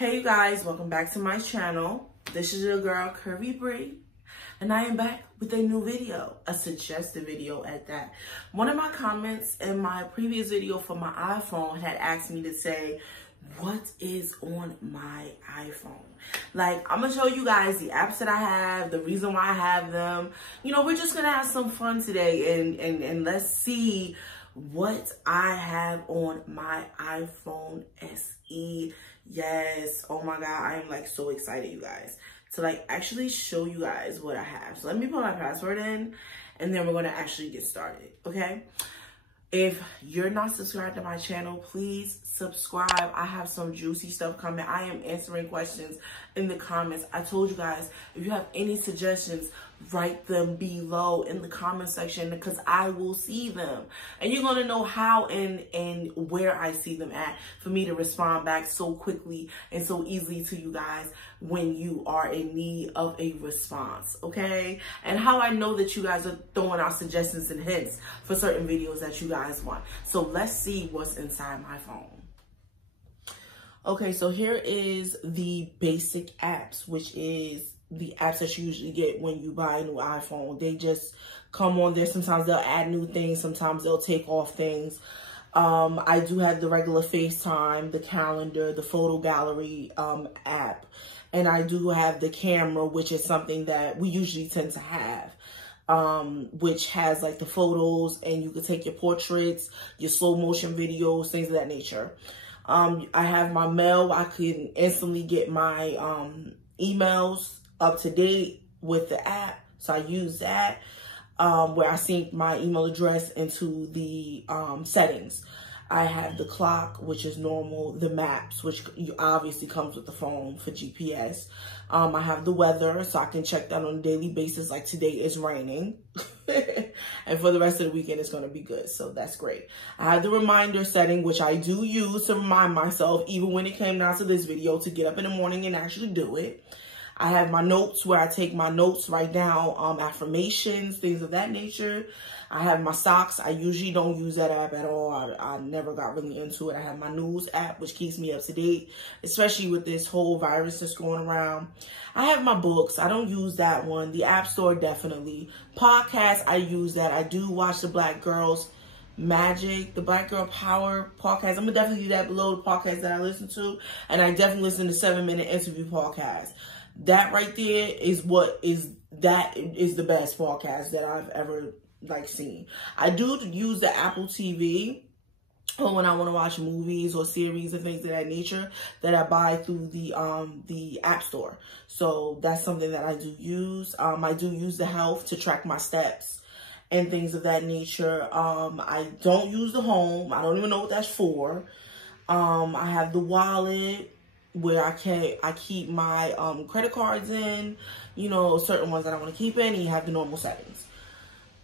Hey you guys, welcome back to my channel. This is your girl Curvy Bree, and I am back with a new video, a suggested video at that. One of my comments in my previous video for my iPhone had asked me to say, what is on my iPhone? Like, I'm gonna show you guys the apps that I have, the reason why I have them. You know, we're just gonna have some fun today and let's see what I have on my iPhone SE. Yes, oh my god, I am like so excited, you guys, to like actually show you guys what I have. So let me put my password in and then we're gonna actually get started, okay? If you're not subscribed to my channel, please subscribe. I have some juicy stuff coming. I am answering questions in the comments. I told you guys, if you have any suggestions, write them below in the comment section because I will see them. And you're going to know how and where I see them at for me to respond back so quickly and so easily to you guys when you are in need of a response, okay? And how I know that you guys are throwing out suggestions and hints for certain videos that you guys want. So let's see what's inside my phone. Okay, so here is the basic apps, which is the apps that you usually get when you buy a new iPhone. They just come on there. Sometimes they'll add new things. Sometimes they'll take off things. I do have the regular FaceTime, the calendar, the photo gallery app. And I do have the camera, which is something that we usually tend to have. Which has like the photos and you can take your portraits, your slow motion videos, things of that nature. I have my mail. I can instantly get my emails up to date with the app. So I use that where I sync my email address into the settings. I have the clock, which is normal, the maps, which obviously comes with the phone for GPS. I have the weather, so I can check that on a daily basis, like today is raining. And for the rest of the weekend, it's going to be good, so that's great. I have the reminder setting, which I do use to remind myself, even when it came down to this video, to get up in the morning and actually do it. I have my notes where I take my notes, write down affirmations, things of that nature. I have my socks. I usually don't use that app at all. I never got really into it. I have my news app, which keeps me up to date, especially with this whole virus that's going around. I have my books. I don't use that one. The App Store, definitely. Podcasts, I use that. I do watch the Black Girls Magic, the Black Girl Power podcast. I'm going to definitely do that below the podcast that I listen to. And I definitely listen to 7-Minute Interview podcast. That right there is the best podcast that I've ever like seen. I do use the Apple TV when I want to watch movies or series and things of that nature that I buy through the App Store. So that's something that I do use. I do use the Health to track my steps and things of that nature. I don't use the Home. I don't even know what that's for. I have the Wallet, where I keep my credit cards in, you know, certain ones that I want to keep in, and you have the normal settings.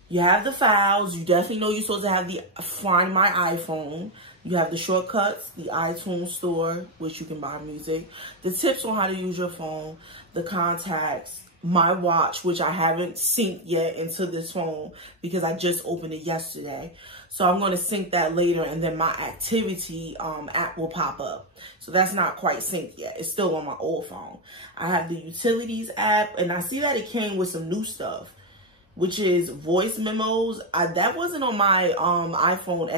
You have the files. You definitely know you're supposed to have the Find My iPhone. You have the shortcuts, the iTunes store, which you can buy music, the tips on how to use your phone, the contacts, my watch, which I haven't synced yet into this phone because I just opened it yesterday. So I'm going to sync that later, and then my activity app will pop up. So that's not quite synced yet. It's still on my old phone. I have the utilities app, and I see that it came with some new stuff, which is voice memos. That wasn't on my iPhone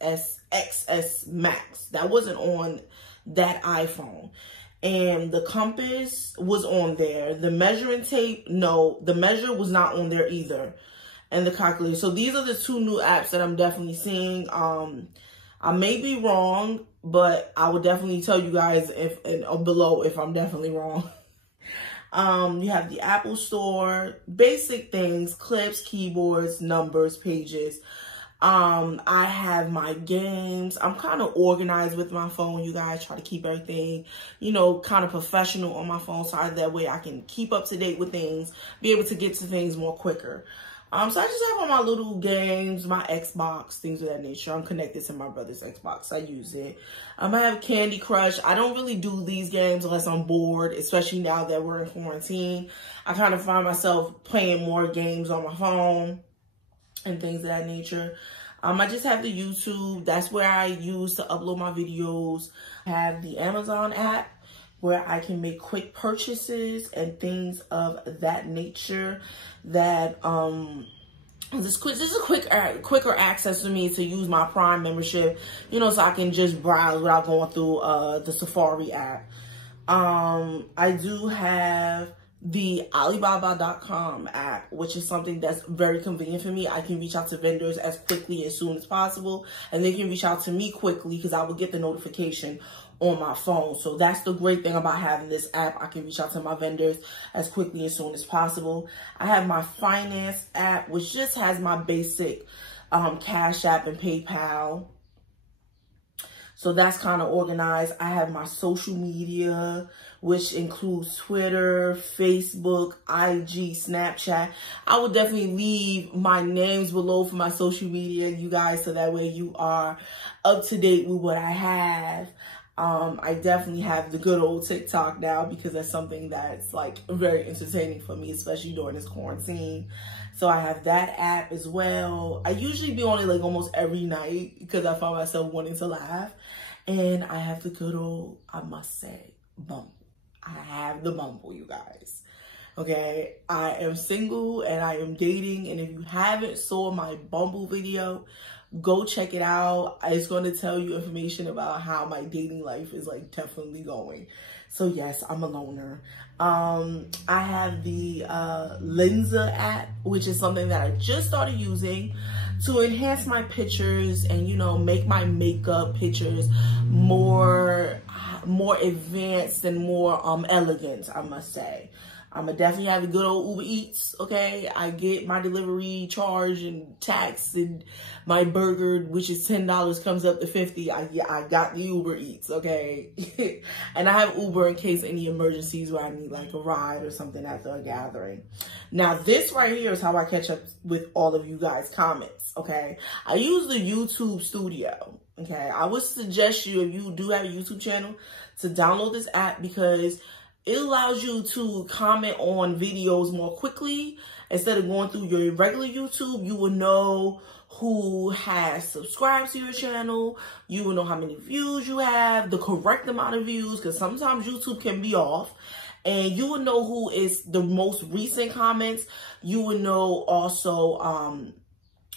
XS Max. That wasn't on that iPhone. And the compass was on there. The measuring tape, no, the measure was not on there either. And the calculator. So these are the two new apps that I'm definitely seeing. I may be wrong, but I will definitely tell you guys below if I'm definitely wrong. You have the Apple Store, basic things, clips, keyboards, numbers, pages. I have my games. I'm kind of organized with my phone, you guys. Try to keep everything, you know, kind of professional on my phone, so that way I can keep up to date with things, be able to get to things more quicker. So I just have all my little games, my Xbox, things of that nature. I'm connected to my brother's Xbox. I use it. I have Candy Crush. I don't really do these games unless I'm bored, especially now that we're in quarantine. I kind of find myself playing more games on my phone and things of that nature. I just have the YouTube. That's where I use to upload my videos. I have the Amazon app, where I can make quick purchases and things of that nature. That this is a quicker access for me to use my Prime membership, you know, so I can just browse without going through the Safari app. I do have the Alibaba.com app, which is something that's very convenient for me. I can reach out to vendors as quickly as soon as possible, and they can reach out to me quickly because I will get the notification on my phone. So that's the great thing about having this app. I can reach out to my vendors as quickly as soon as possible. I have my finance app, which just has my basic Cash App and PayPal. So that's kind of organized. I have my social media, which includes Twitter, Facebook, IG, Snapchat. I will definitely leave my names below for my social media, you guys, so that way you are up to date with what I have. I definitely have the good old TikTok now because that's something that's like very entertaining for me, especially during this quarantine. So I have that app as well. I usually be on it like almost every night because I find myself wanting to laugh. And I have the good old, I must say, Bumble. I have the Bumble, you guys. Okay, I am single and I am dating. And if you haven't saw my Bumble video, go check it out. It's going to tell you information about how my dating life is like definitely going. So yes, I'm a loner. I have the Lensa app, which is something that I just started using to enhance my pictures and, you know, make my makeup pictures more advanced and more elegant, I must say. I'm going to definitely have a good old Uber Eats, okay? I get my delivery charge and tax, and my burger, which is $10, comes up to $50. I got the Uber Eats, okay? And I have Uber in case any emergencies where I need like a ride or something after a gathering. Now, this right here is how I catch up with all of you guys' comments, okay? I use the YouTube Studio, okay? I would suggest you, if you do have a YouTube channel, to download this app because it allows you to comment on videos more quickly. Instead of going through your regular YouTube, you will know who has subscribed to your channel. You will know how many views you have, the correct amount of views, because sometimes YouTube can be off. And you will know who is the most recent comments. You will know also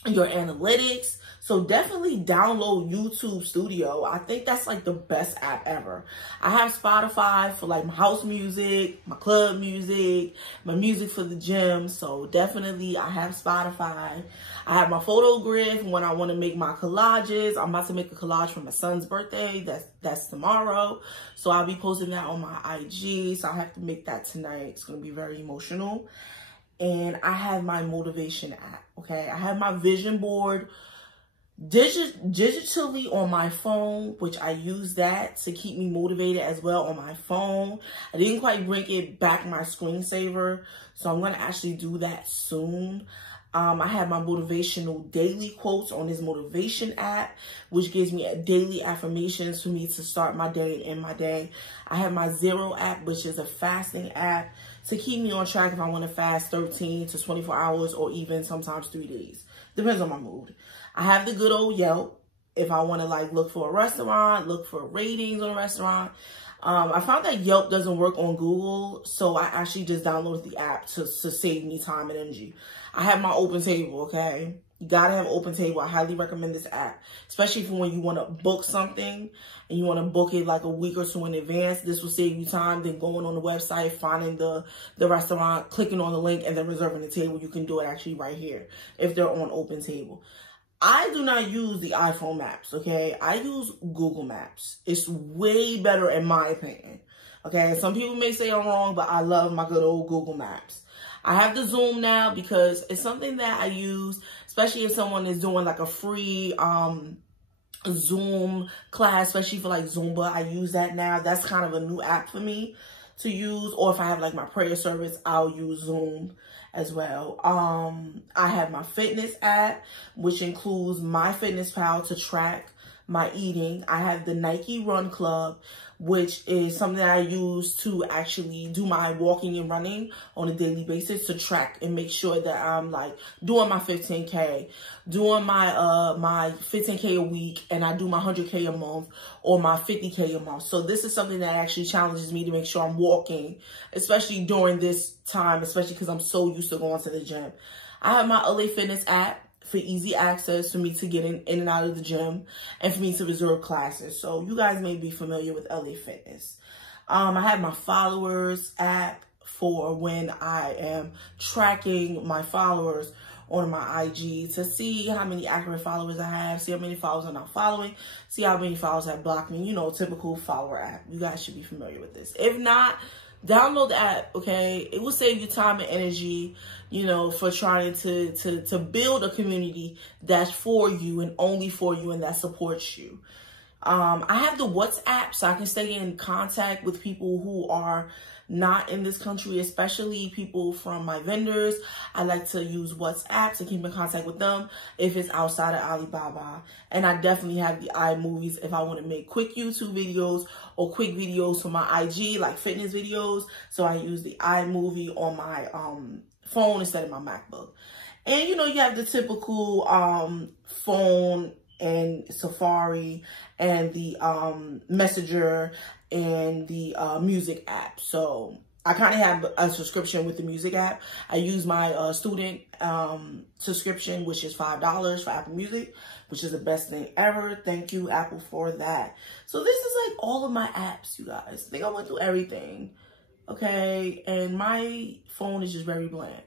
your analytics. So definitely download YouTube Studio. I think that's like the best app ever. I have Spotify for like my house music, my club music, my music for the gym. So definitely I have Spotify. I have my Photogriff when I want to make my collages. I'm about to make a collage for my son's birthday. That's tomorrow. So I'll be posting that on my IG. So I have to make that tonight. It's going to be very emotional. And I have my motivation app, okay? I have my vision board digitally on my phone, which I use that to keep me motivated as well on my phone. I didn't quite bring it back my screensaver, so I'm going to actually do that soon. I have my motivational daily quotes on this motivation app, which gives me daily affirmations for me to start my day and end my day. I have my Zero app, which is a fasting app to keep me on track if I want to fast 13 to 24 hours or even sometimes 3 days. Depends on my mood. I have the good old Yelp if I want to like look for a restaurant, look for ratings on a restaurant. I found that Yelp doesn't work on Google, so I actually just downloaded the app to save me time and energy. I have my OpenTable, okay? You gotta have OpenTable. I highly recommend this app, especially for when you want to book something and you want to book it like a week or two in advance. This will save you time than going on the website, finding the restaurant, clicking on the link, and then reserving the table. You can do it actually right here if they're on OpenTable. I do not use the iPhone Maps, okay? I use Google Maps. It's way better in my opinion, okay? Some people may say I'm wrong, but I love my good old Google Maps. I have the Zoom now because it's something that I use, especially if someone is doing like a free Zoom class, especially for like Zumba. I use that now. That's kind of a new app for me to use. Or if I have like my prayer service, I'll use Zoom as well. I have my fitness app, which includes MyFitnessPal to track my eating. I have the Nike Run Club, which is something I use to actually do my walking and running on a daily basis to track and make sure that I'm like doing my 15K, doing my 15K a week, and I do my 100K a month or my 50K a month. So this is something that actually challenges me to make sure I'm walking, especially during this time, especially because I'm so used to going to the gym. I have my LA Fitness app for easy access for me to get in and out of the gym and for me to reserve classes. So you guys may be familiar with LA Fitness. I have my followers app for when I am tracking my followers on my IG to see how many accurate followers I have, see how many followers I'm not following, see how many followers have blocked me, you know, typical follower app. You guys should be familiar with this. If not, download the app, okay? It will save you time and energy, you know, for trying to build a community that's for you and only for you and that supports you. I have the WhatsApp so I can stay in contact with people who are not in this country, especially people from my vendors. I like to use WhatsApp to keep in contact with them if it's outside of Alibaba. And I definitely have the iMovies if I want to make quick YouTube videos or quick videos for my IG, like fitness videos. So I use the iMovie on my phone instead of my MacBook. And, you know, you have the typical phone and Safari and the Messenger and the music app. So I kind of have a subscription with the music app. I use my student subscription, which is $5 for Apple Music, which is the best thing ever. Thank you, Apple, for that. So this is like all of my apps, you guys. I think I went through everything. Okay, and my phone is just very bland.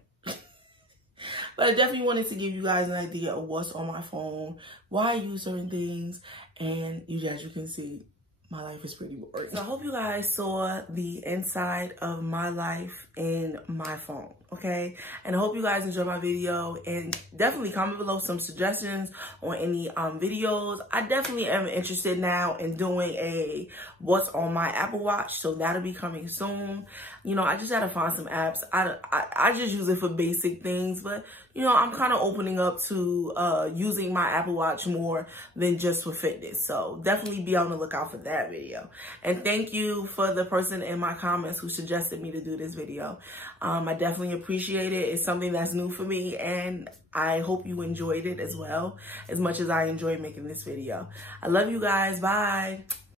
But I definitely wanted to give you guys an idea of what's on my phone, why I use certain things, and as you can see, my life is pretty boring. So I hope you guys saw the inside of my life in my phone, okay? And I hope you guys enjoyed my video, and definitely comment below some suggestions on any videos. I definitely am interested now in doing a what's on my Apple Watch, so that'll be coming soon. You know, I just gotta find some apps. I just use it for basic things, but you know, I'm kind of opening up to using my Apple Watch more than just for fitness. So definitely be on the lookout for that video. And thank you for the person in my comments who suggested me to do this video. I definitely appreciate it. It's something that's new for me, and I hope you enjoyed it as well, as much as I enjoyed making this video. I love you guys. Bye.